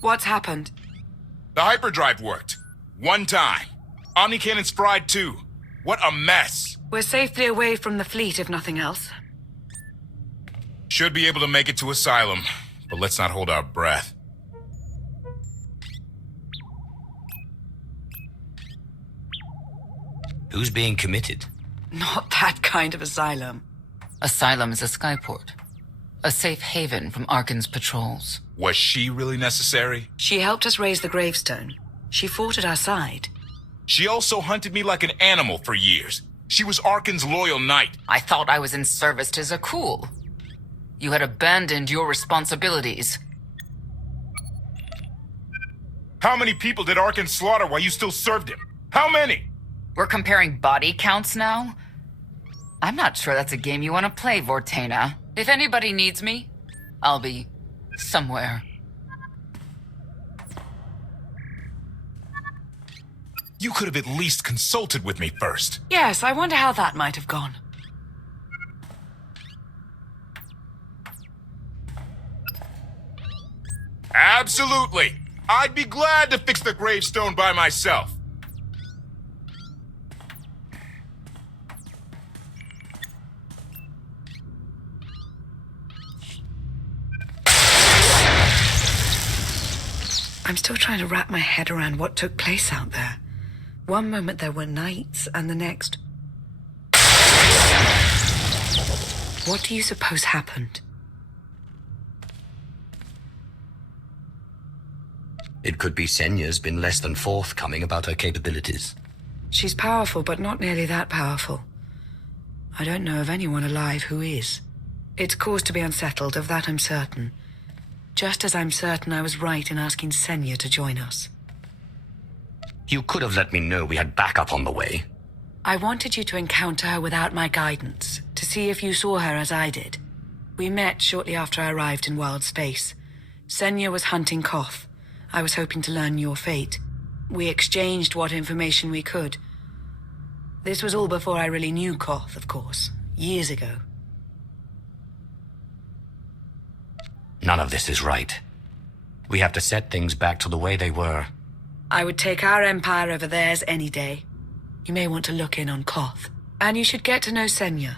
What's happened? The hyperdrive worked. One time. Omnicannon's fried too. What a mess. We're safely away from the fleet, if nothing else. Should be able to make it to Asylum, but let's not hold our breath. Who's being committed? Not that kind of asylum. Asylum is a skyport. A safe haven from Arkan's patrols. Was she really necessary? She helped us raise the gravestone. She fought at our side. She also hunted me like an animal for years. She was Arkan's loyal knight. I thought I was in service to Zakul. You had abandoned your responsibilities. How many people did Arkan slaughter while you still served him? How many? We're comparing body counts now? I'm not sure that's a game you want to play, Vortena. If anybody needs me, I'll be somewhere. You could have at least consulted with me first. Yes, I wonder how that might have gone. Absolutely. I'd be glad to fix the gravestone by myself. I'm still trying to wrap my head around what took place out there. One moment there were knights, and the next... What do you suppose happened? It could be Senya's been less than forthcoming about her capabilities. She's powerful, but not nearly that powerful. I don't know of anyone alive who is. It's cause to be unsettled, of that I'm certain. Just as I'm certain I was right in asking Senya to join us. You could have let me know we had backup on the way. I wanted you to encounter her without my guidance, to see if you saw her as I did. We met shortly after I arrived in wild space. Senya was hunting Koth. I was hoping to learn your fate. We exchanged what information we could. This was all before I really knew Koth, of course. Years ago. None of this is right. We have to set things back to the way they were. I would take our empire over theirs any day. You may want to look in on Koth. And you should get to know Senya.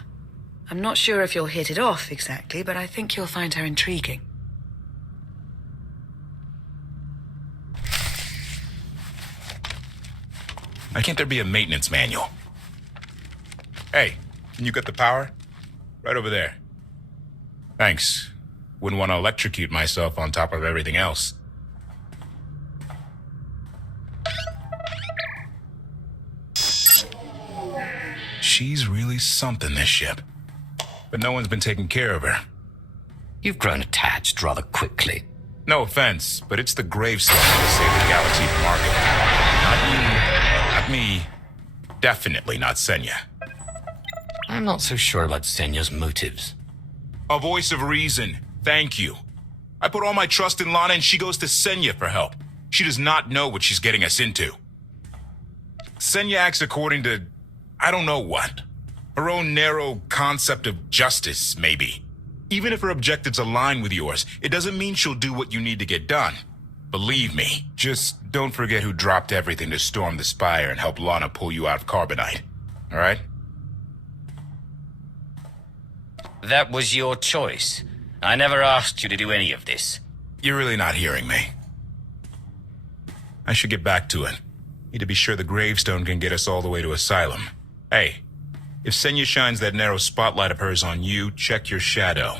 I'm not sure if you'll hit it off exactly, but I think you'll find her intriguing. Why can't there be a maintenance manual? Hey, can you get the power? Right over there. Thanks. Wouldn't want to electrocute myself on top of everything else. She's really something, this ship. But no one's been taking care of her. You've grown attached rather quickly. No offense, but it's the gravestone to save the galaxy from Arkan. Not you, not me. Definitely not Senya. I'm not so sure about Senya's motives. A voice of reason. Thank you. I put all my trust in Lana and she goes to Senya for help. She does not know what she's getting us into. Senya acts according to, I don't know what. Her own narrow concept of justice, maybe. Even if her objectives align with yours, it doesn't mean she'll do what you need to get done. Believe me, just don't forget who dropped everything to storm the Spire and help Lana pull you out of Carbonite. All right? That was your choice. I never asked you to do any of this. You're really not hearing me. I should get back to it. Need to be sure the gravestone can get us all the way to Asylum. Hey, if Senya shines that narrow spotlight of hers on you, check your shadow.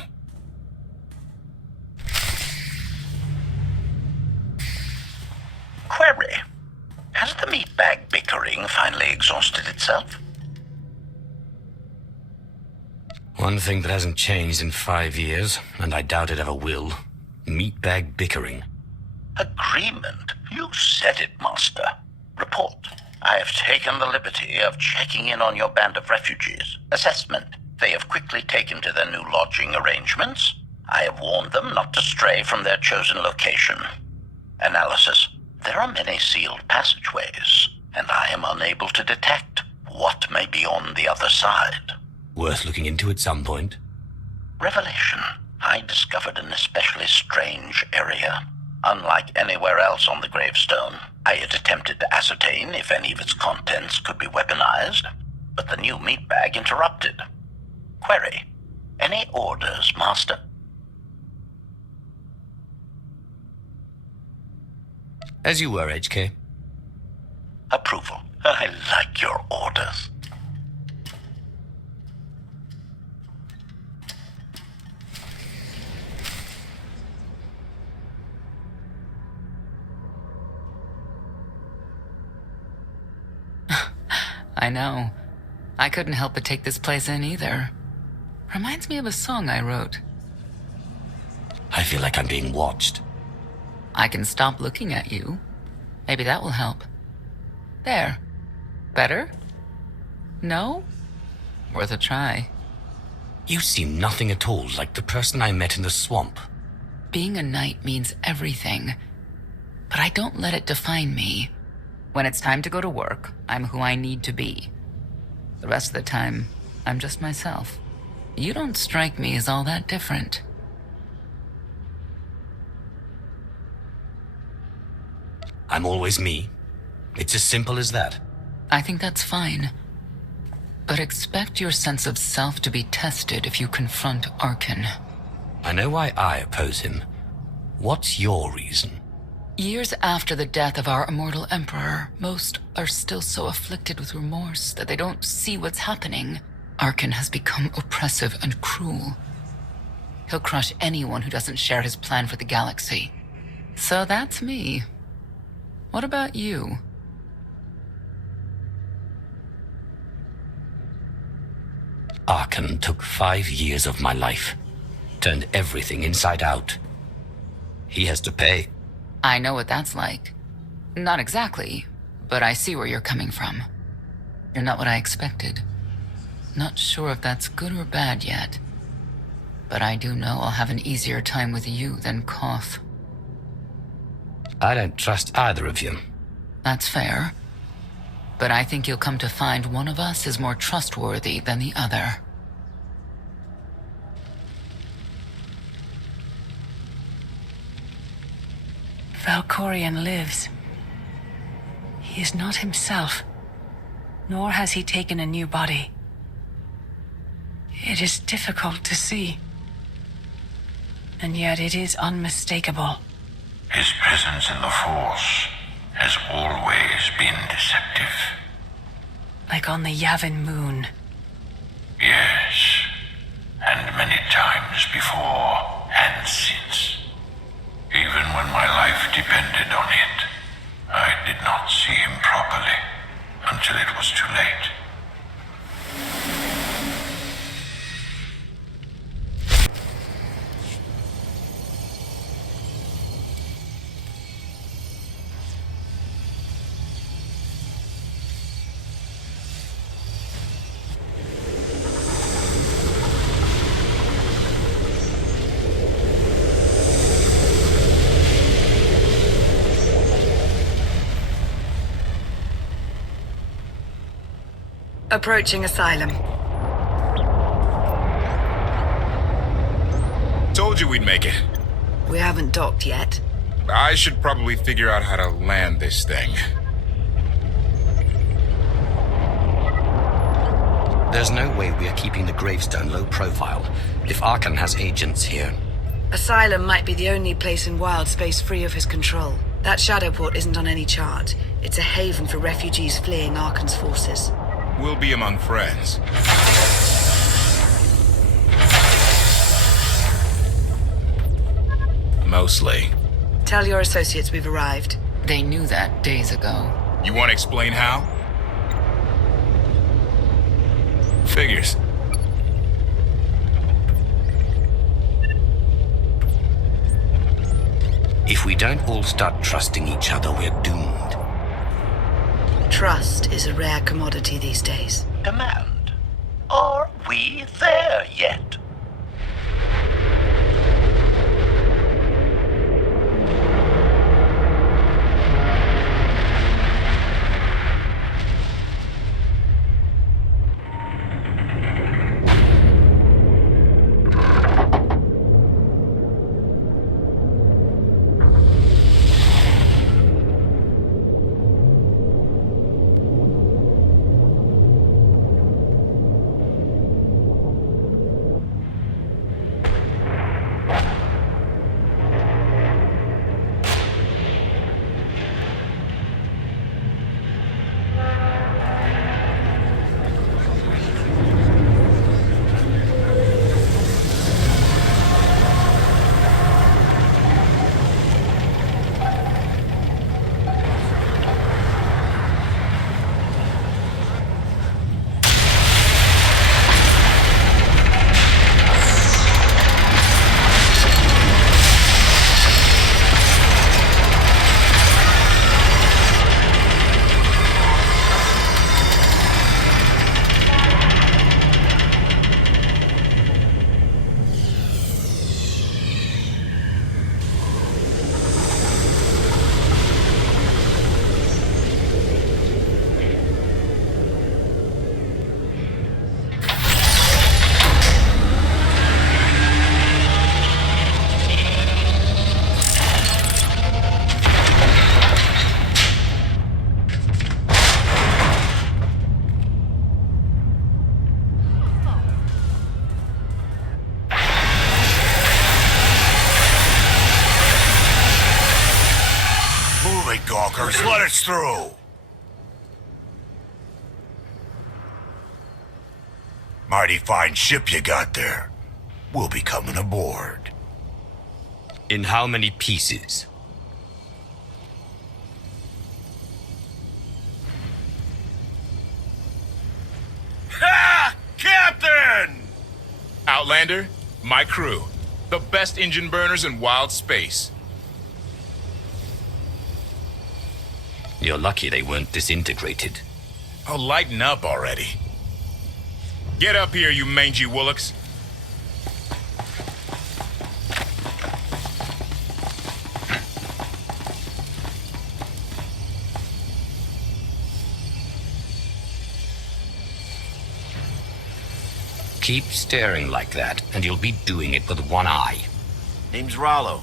Query. Has the meatbag bickering finally exhausted itself? One thing that hasn't changed in 5 years, and I doubt it ever will. Meatbag bickering. Agreement? You said it, Master. Report. I have taken the liberty of checking in on your band of refugees. Assessment. They have quickly taken to their new lodging arrangements. I have warned them not to stray from their chosen location. Analysis. There are many sealed passageways, and I am unable to detect what may be on the other side. Worth looking into at some point. Revelation. I discovered an especially strange area. Unlike anywhere else on the gravestone, I had attempted to ascertain if any of its contents could be weaponized, but the new meat bag interrupted. Query: any orders, Master? As you were, HK. Approval. I like your orders. I know. I couldn't help but take this place in either. Reminds me of a song I wrote. I feel like I'm being watched. I can stop looking at you. Maybe that will help. There. Better? No? Worth a try. You seem nothing at all like the person I met in the swamp. Being a knight means everything, but I don't let it define me. When it's time to go to work, I'm who I need to be. The rest of the time, I'm just myself. You don't strike me as all that different. I'm always me. It's as simple as that. I think that's fine. But expect your sense of self to be tested if you confront Arkan. I know why I oppose him. What's your reason? Years after the death of our immortal emperor, most are still so afflicted with remorse that they don't see what's happening. Arkan has become oppressive and cruel. He'll crush anyone who doesn't share his plan for the galaxy. So that's me. What about you? Arkan took 5 years of my life. Turned everything inside out. He has to pay. I know what that's like. Not exactly, but I see where you're coming from. You're not what I expected. Not sure if that's good or bad yet. But I do know I'll have an easier time with you than Koth. I don't trust either of you. That's fair. But I think you'll come to find one of us is more trustworthy than the other. Valkorion lives. He is not himself, nor has he taken a new body. It is difficult to see, and yet it is unmistakable. His presence in the Force has always been deceptive. Like on the Yavin moon. Yes, and many times before and since. Even when my life depended on it, I did not see him properly until it was too late. Approaching Asylum. Told you we'd make it. We haven't docked yet. I should probably figure out how to land this thing. There's no way we are keeping the gravestone low profile if Arkan has agents here. Asylum might be the only place in wild space free of his control. That Shadowport isn't on any chart. It's a haven for refugees fleeing Arkan's forces. We'll be among friends. Mostly. Tell your associates we've arrived. They knew that days ago. You want to explain how? Figures. If we don't all start trusting each other, we're doomed. Trust is a rare commodity these days. Demand. Are we there yet? Walkers, let us through! Mighty fine ship you got there. We'll be coming aboard. In how many pieces? Ha! Captain! Outlander, my crew. The best engine burners in wild space. You're lucky they weren't disintegrated. Oh, lighten up already. Get up here, you mangy woolocks. Keep staring like that, and you'll be doing it with one eye. Name's Rollo.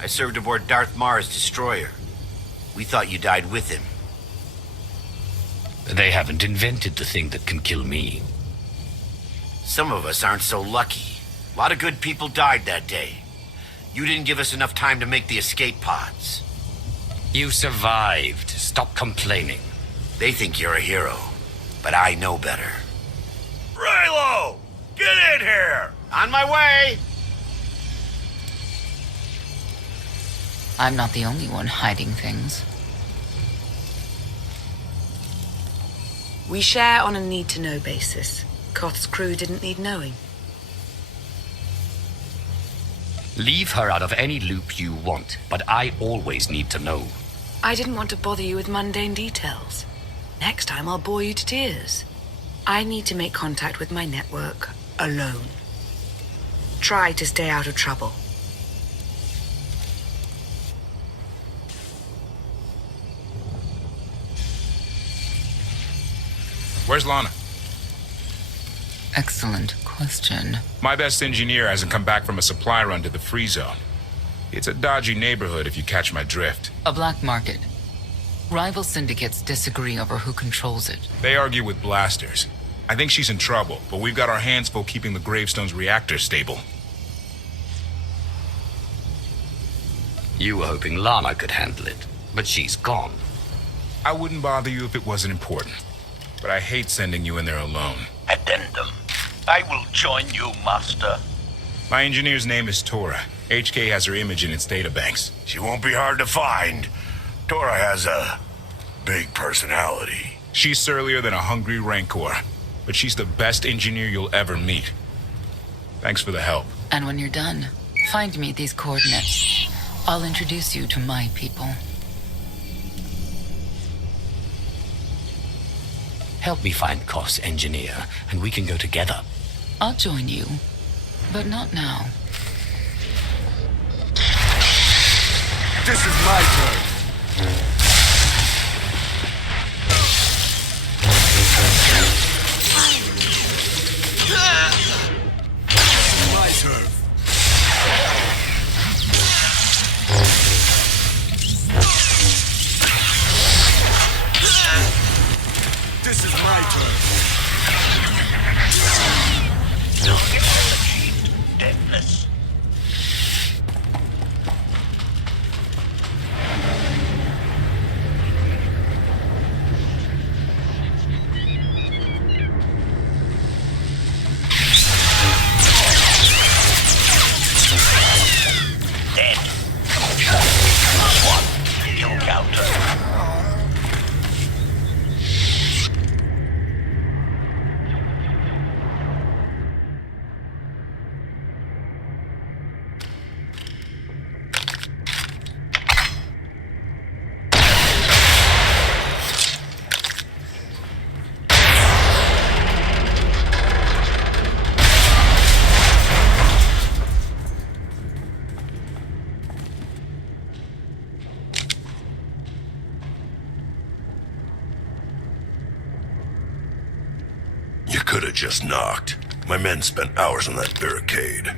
I served aboard Darth Marr's destroyer. We thought you died with him. They haven't invented the thing that can kill me. Some of us aren't so lucky. A lot of good people died that day. You didn't give us enough time to make the escape pods. You survived. Stop complaining. They think you're a hero, but I know better. Raylo! Get in here! On my way! I'm not the only one hiding things. We share on a need-to-know basis. Koth's crew didn't need knowing. Leave her out of any loop you want, but I always need to know. I didn't want to bother you with mundane details. Next time I'll bore you to tears. I need to make contact with my network alone. Try to stay out of trouble. Where's Lana? Excellent question. My best engineer hasn't come back from a supply run to the free zone. It's a dodgy neighborhood if you catch my drift. A black market. Rival syndicates disagree over who controls it. They argue with blasters. I think she's in trouble, but we've got our hands full keeping the Gravestone's reactor stable. You were hoping Lana could handle it, but she's gone. I wouldn't bother you if it wasn't important, but I hate sending you in there alone. Addendum. I will join you, Master. My engineer's name is Tora. HK has her image in its databanks. She won't be hard to find. Tora has a big personality. She's surlier than a hungry rancor, but she's the best engineer you'll ever meet. Thanks for the help. And when you're done, find me at these coordinates. I'll introduce you to my people. Help me find Koth's engineer, and we can go together. I'll join you, but not now. This is my turn. My turn. This is my turn. Deadness. Dead. One kill counter. You could have just knocked. My men spent hours on that barricade.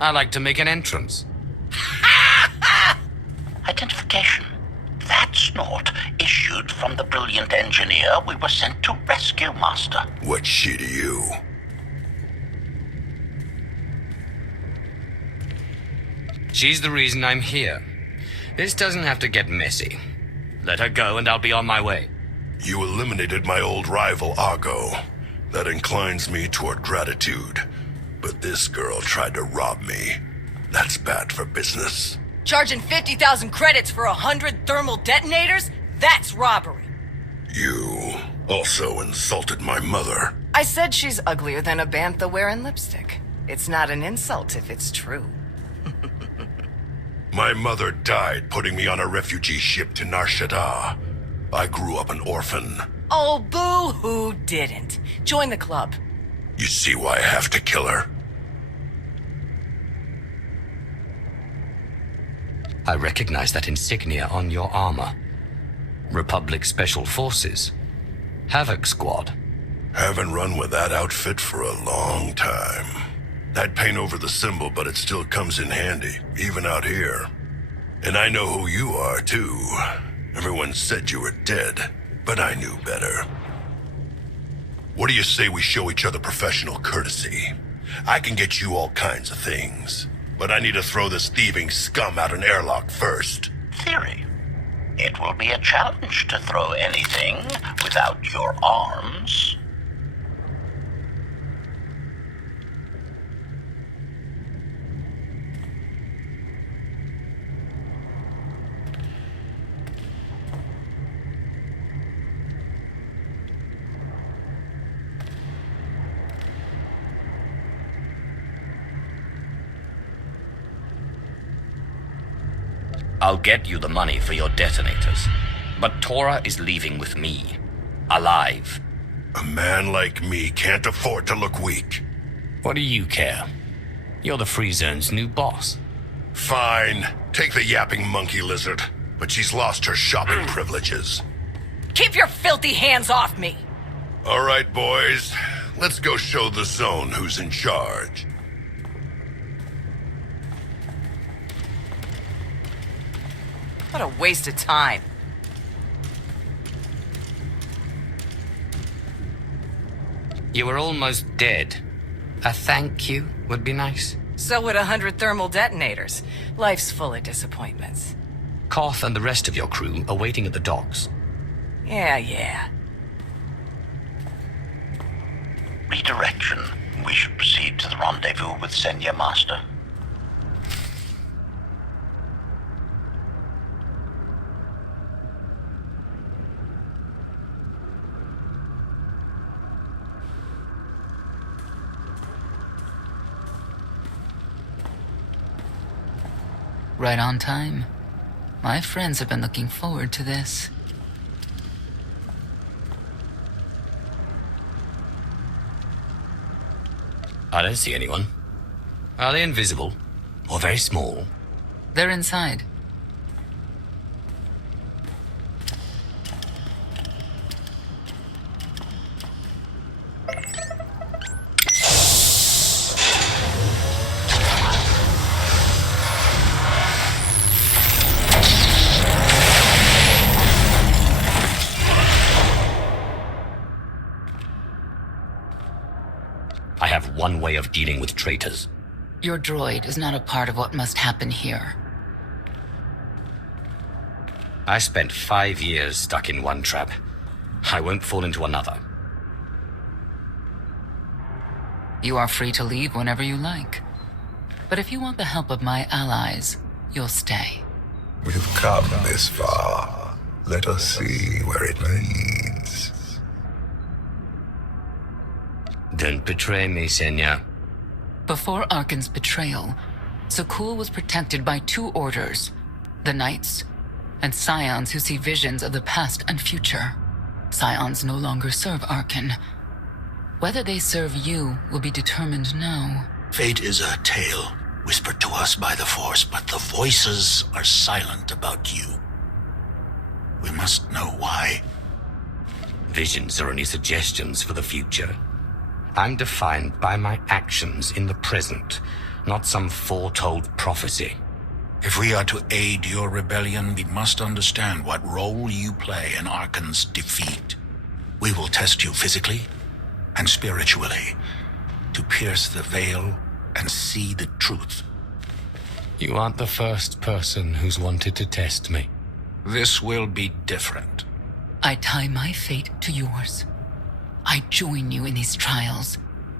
I like to make an entrance. Identification. That snort issued from the brilliant engineer we were sent to rescue, Master. What's she to you? She's the reason I'm here. This doesn't have to get messy. Let her go and I'll be on my way. You eliminated my old rival, Argo. That inclines me toward gratitude. But this girl tried to rob me. That's bad for business. Charging 50,000 credits for 100 thermal detonators? That's robbery. You also insulted my mother. I said she's uglier than a bantha wearing lipstick. It's not an insult if it's true. My mother died putting me on a refugee ship to Nar Shaddaa. I grew up an orphan. Oh, boo-hoo didn't. Join the club. You see why I have to kill her? I recognize that insignia on your armor. Republic Special Forces. Havoc Squad. Haven't run with that outfit for a long time. I'd paint over the symbol, but it still comes in handy, even out here. And I know who you are, too. Everyone said you were dead, but I knew better. What do you say we show each other professional courtesy? I can get you all kinds of things, but I need to throw this thieving scum out an airlock first. Theory. It will be a challenge to throw anything without your arms. I'll get you the money for your detonators. But Tora is leaving with me. Alive. A man like me can't afford to look weak. What do you care? You're the Free Zone's new boss. Fine. Take the yapping monkey lizard. But she's lost her shopping privileges. Keep your filthy hands off me! All right, boys. Let's go show the zone who's in charge. What a waste of time. You were almost dead. A thank you would be nice. So would 100 thermal detonators. Life's full of disappointments. Koth and the rest of your crew are waiting at the docks. Yeah. Redirection. We should proceed to the rendezvous with Senya Master. Right on time. My friends have been looking forward to this. I don't see anyone. Are they invisible? Or very small? They're inside. I have one way of dealing with traitors. Your droid is not a part of what must happen here. I spent 5 years stuck in one trap. I won't fall into another. You are free to leave whenever you like. But if you want the help of my allies, you'll stay. We've come this far. Let us see where it leads. Don't betray me, Senya. Before Arkan's betrayal, Sakul was protected by 2 orders. The Knights, and Scions who see visions of the past and future. Scions no longer serve Arkan. Whether they serve you will be determined now. Fate is a tale whispered to us by the Force, but the voices are silent about you. We must know why. Visions are only suggestions for the future. I'm defined by my actions in the present, not some foretold prophecy. If we are to aid your rebellion, we must understand what role you play in Arkan's defeat. We will test you physically and spiritually to pierce the veil and see the truth. You aren't the first person who's wanted to test me. This will be different. I tie my fate to yours. I join you in these trials,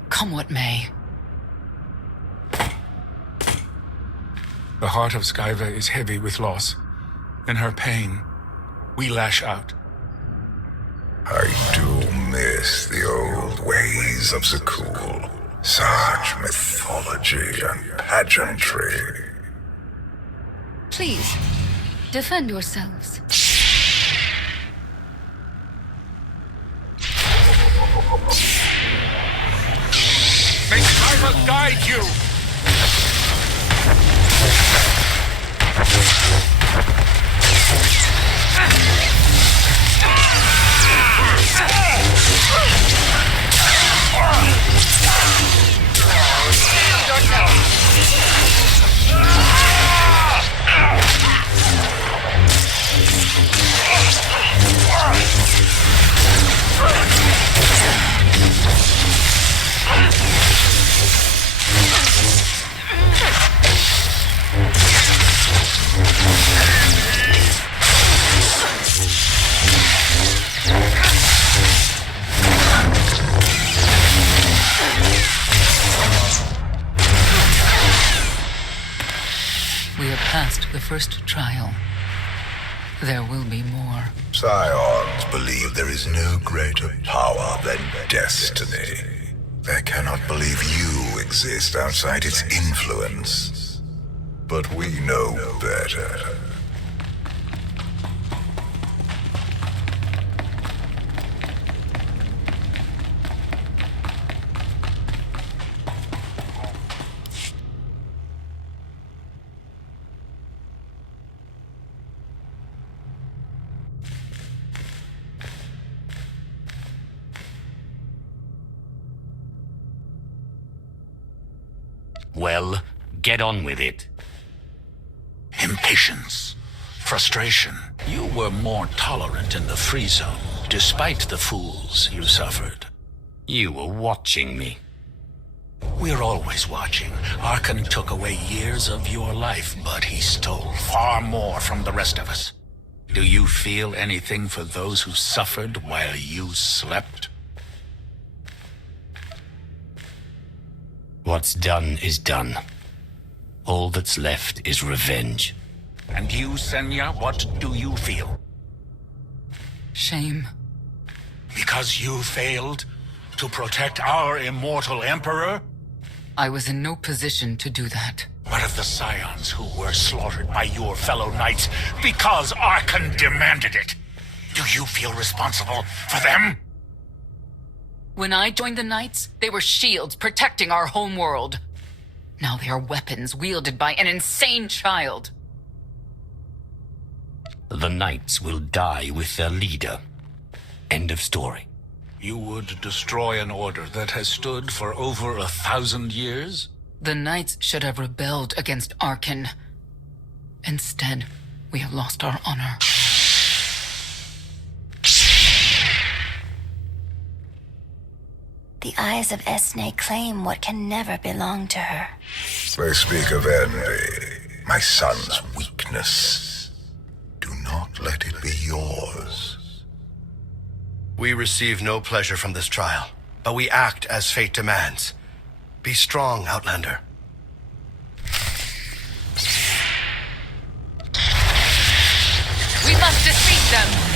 come what may. The heart of Skyva is heavy with loss. In her pain, we lash out. I do miss the old ways of Zakul. Such mythology and pageantry. Please, defend yourselves. May Skyva guide you! We are past the first trial. There will be more. Scions believe there is no greater power than destiny. They cannot believe you exist outside its influence. But we know better. Well, get on with it. Impatience. Frustration. You were more tolerant in the free zone, despite the fools you suffered. You were watching me. We're always watching. Arkan took away years of your life, but he stole far more from the rest of us. Do you feel anything for those who suffered while you slept? What's done is done. All that's left is revenge. And you, Senya, what do you feel? Shame. Because you failed to protect our immortal emperor? I was in no position to do that. What of the scions who were slaughtered by your fellow knights because Arkan demanded it? Do you feel responsible for them? When I joined the Knights, they were shields protecting our home world. Now they are weapons wielded by an insane child. The Knights will die with their leader. End of story. You would destroy an order that has stood for over 1,000 years? The Knights should have rebelled against Arkan. Instead, we have lost our honor. The eyes of Esne claim what can never belong to her. They speak of envy, my son's weakness. Do not let it be yours. We receive no pleasure from this trial, but we act as fate demands. Be strong, Outlander. We must defeat them!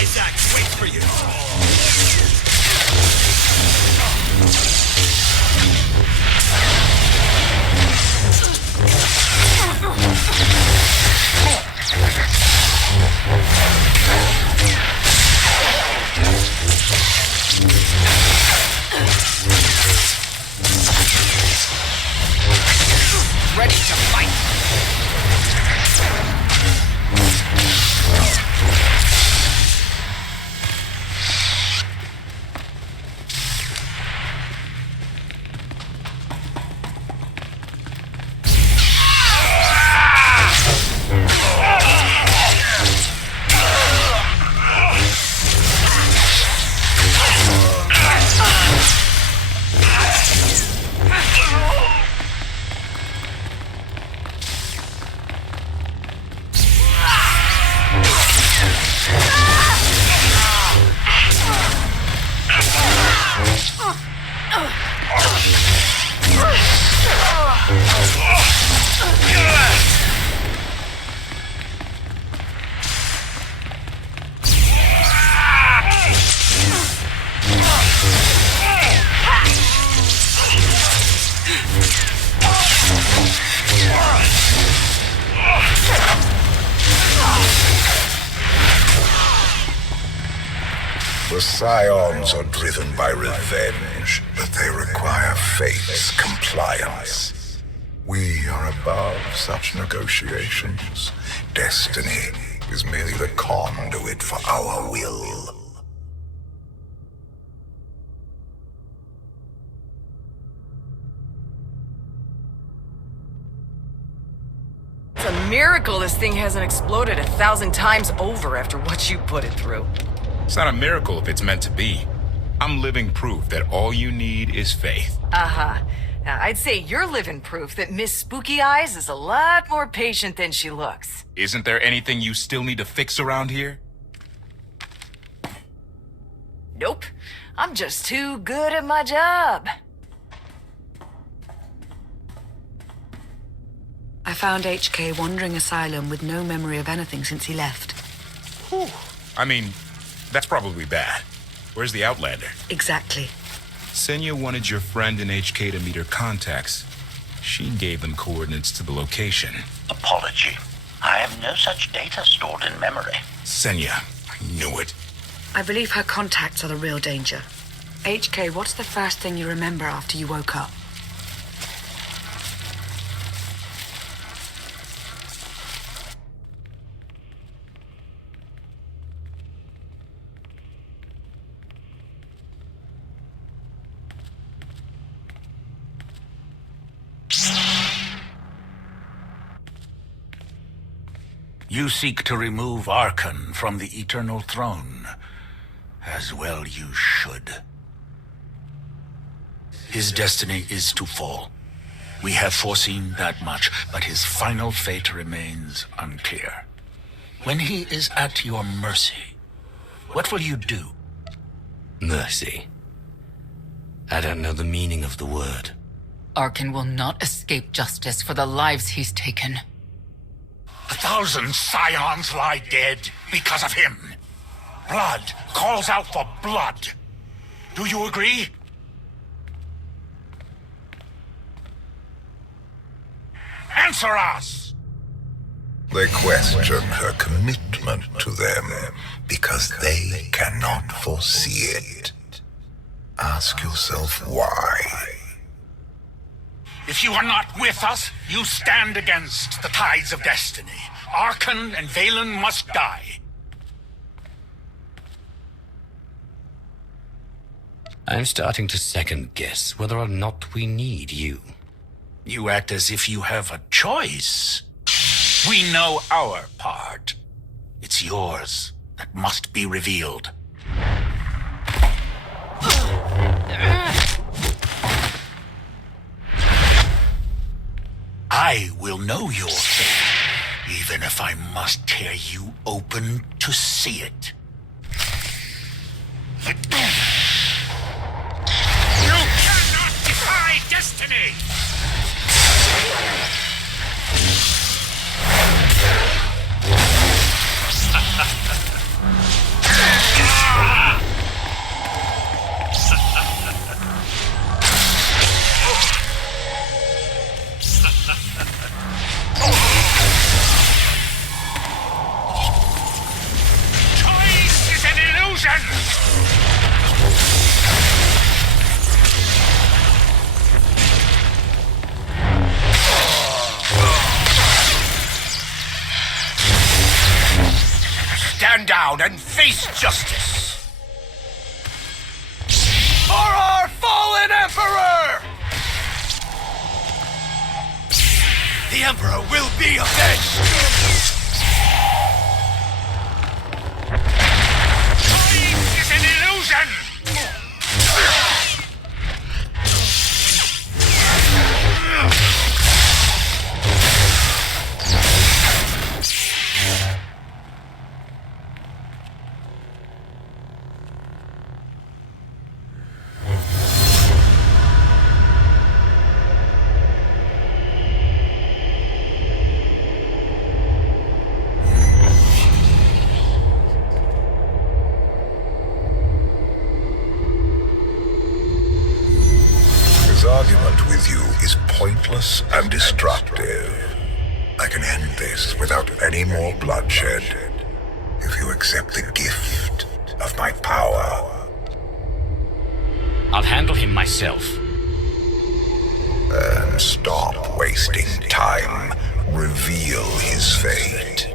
Isaac waits for you. The Scions are driven by revenge, but they require fate's compliance. We are above such negotiations. Destiny is merely the conduit for our will. It's a miracle this thing hasn't exploded 1,000 times over after what you put it through. It's not a miracle if it's meant to be. I'm living proof that all you need is faith. Uh-huh. Now, I'd say you're living proof that Miss Spooky Eyes is a lot more patient than she looks. Isn't there anything you still need to fix around here? Nope. I'm just too good at my job. I found HK wandering asylum with no memory of anything since he left. Whew. I mean, that's probably bad. Where's the Outlander? Exactly. Senya wanted your friend and HK to meet her contacts. She gave them coordinates to the location. Apology. I have no such data stored in memory. Senya, I knew it. I believe her contacts are the real danger. HK, what's the first thing you remember after you woke up? You seek to remove Archon from the Eternal Throne. As well you should. His destiny is to fall. We have foreseen that much, but his final fate remains unclear. When he is at your mercy, what will you do? Mercy. I don't know the meaning of the word. Archon will not escape justice for the lives he's taken. 1,000 Scions lie dead because of him. Blood calls out for blood. Do you agree? Answer us! They question her commitment to them because they cannot foresee it. Ask yourself why. If you are not with us, you stand against the tides of destiny. Archon and Valen must die. I'm starting to second guess whether or not we need you. You act as if you have a choice. We know our part. It's yours that must be revealed. I will know your fate, even if I must tear you open to see it. You cannot defy destiny! Choice is an illusion! Stand down and face justice! For our fallen Emperor! The Emperor will be avenged! Choice is an illusion! ruthless and destructive. I can end this without any more bloodshed if you accept the gift of my power. I'll handle him myself. Then stop wasting time. Reveal his fate.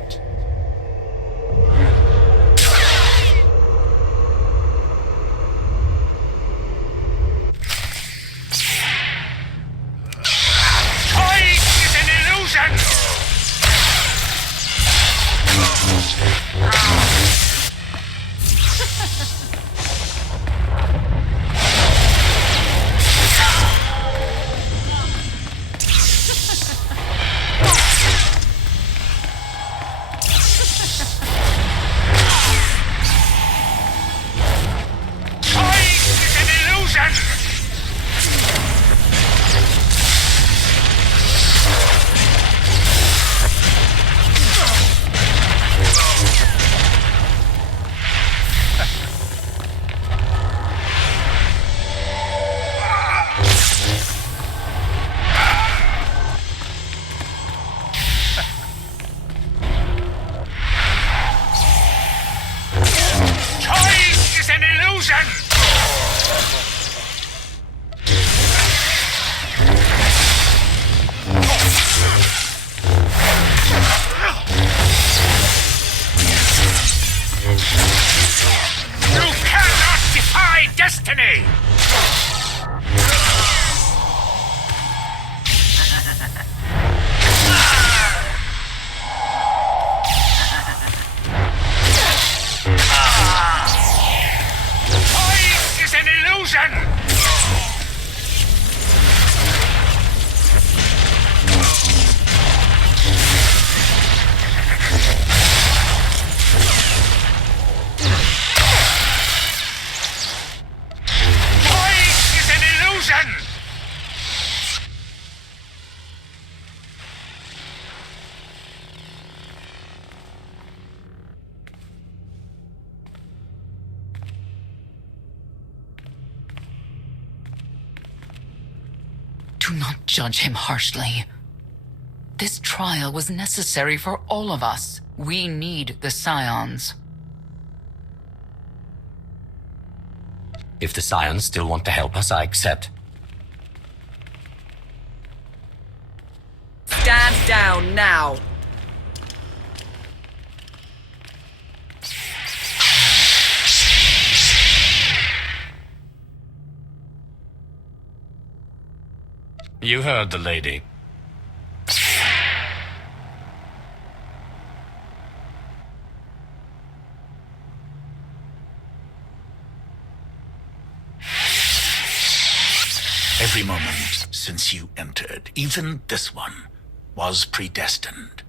Do not judge him harshly. This trial was necessary for all of us. We need the Scions. If the Scions still want to help us, I accept. Stand down now. You heard the lady. Every moment since you entered, even this one, was predestined.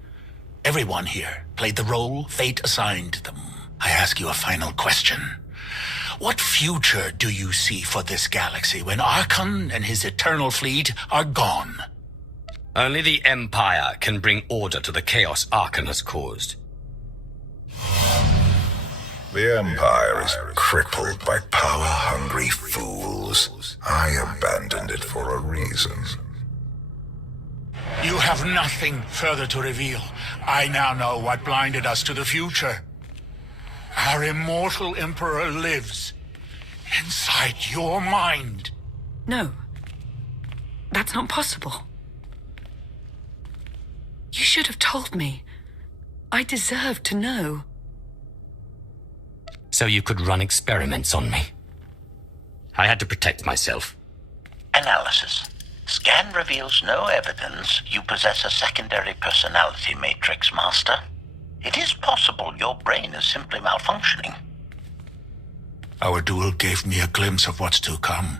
Everyone here played the role fate assigned them. I ask you a final question. What future do you see for this galaxy when Archon and his eternal fleet are gone? Only the Empire can bring order to the chaos Archon has caused. The Empire is crippled by power-hungry fools. I abandoned it for a reason. You have nothing further to reveal. I now know what blinded us to the future. Our immortal Emperor lives inside your mind. No. That's not possible. You should have told me. I deserve to know. So you could run experiments on me. I had to protect myself. Analysis. Scan reveals no evidence you possess a secondary personality matrix, Master. It is possible your brain is simply malfunctioning. Our duel gave me a glimpse of what's to come.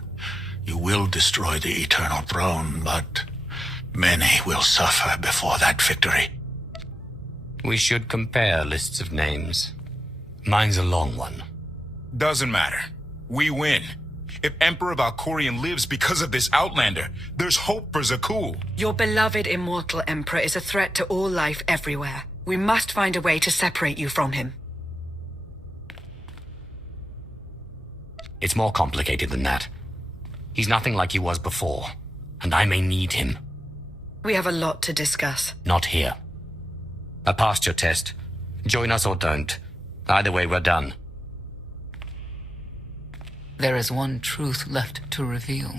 You will destroy the Eternal Throne, but many will suffer before that victory. We should compare lists of names. Mine's a long one. Doesn't matter. We win. If Emperor Valkorion lives because of this Outlander, there's hope for Zakul. Your beloved immortal Emperor is a threat to all life everywhere. We must find a way to separate you from him. It's more complicated than that. He's nothing like he was before, and I may need him. We have a lot to discuss. Not here. I passed your test. Join us or don't. Either way, we're done. There is one truth left to reveal.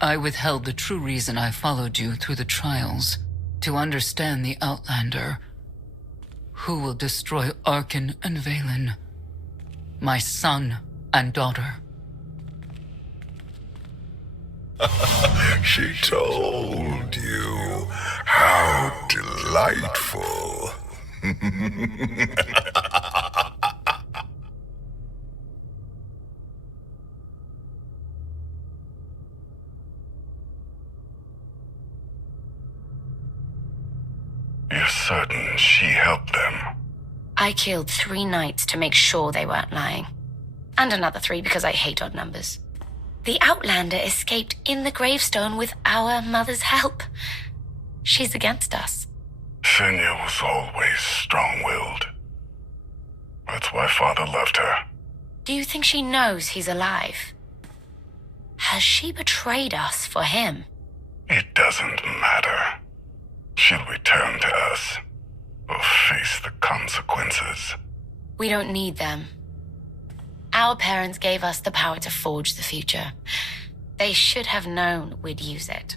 I withheld the true reason I followed you through the trials, to understand the Outlander, who will destroy Arkin and Valen, my son and daughter. She told you. How delightful. You're certain she helped them? I killed 3 knights to make sure they weren't lying. And another 3 because I hate odd numbers. The Outlander escaped in the gravestone with our mother's help. She's against us. Senya was always strong-willed. That's why Father left her. Do you think she knows he's alive? Has she betrayed us for him? It doesn't matter. She'll return to us, or face the consequences. We don't need them. Our parents gave us the power to forge the future. They should have known we'd use it.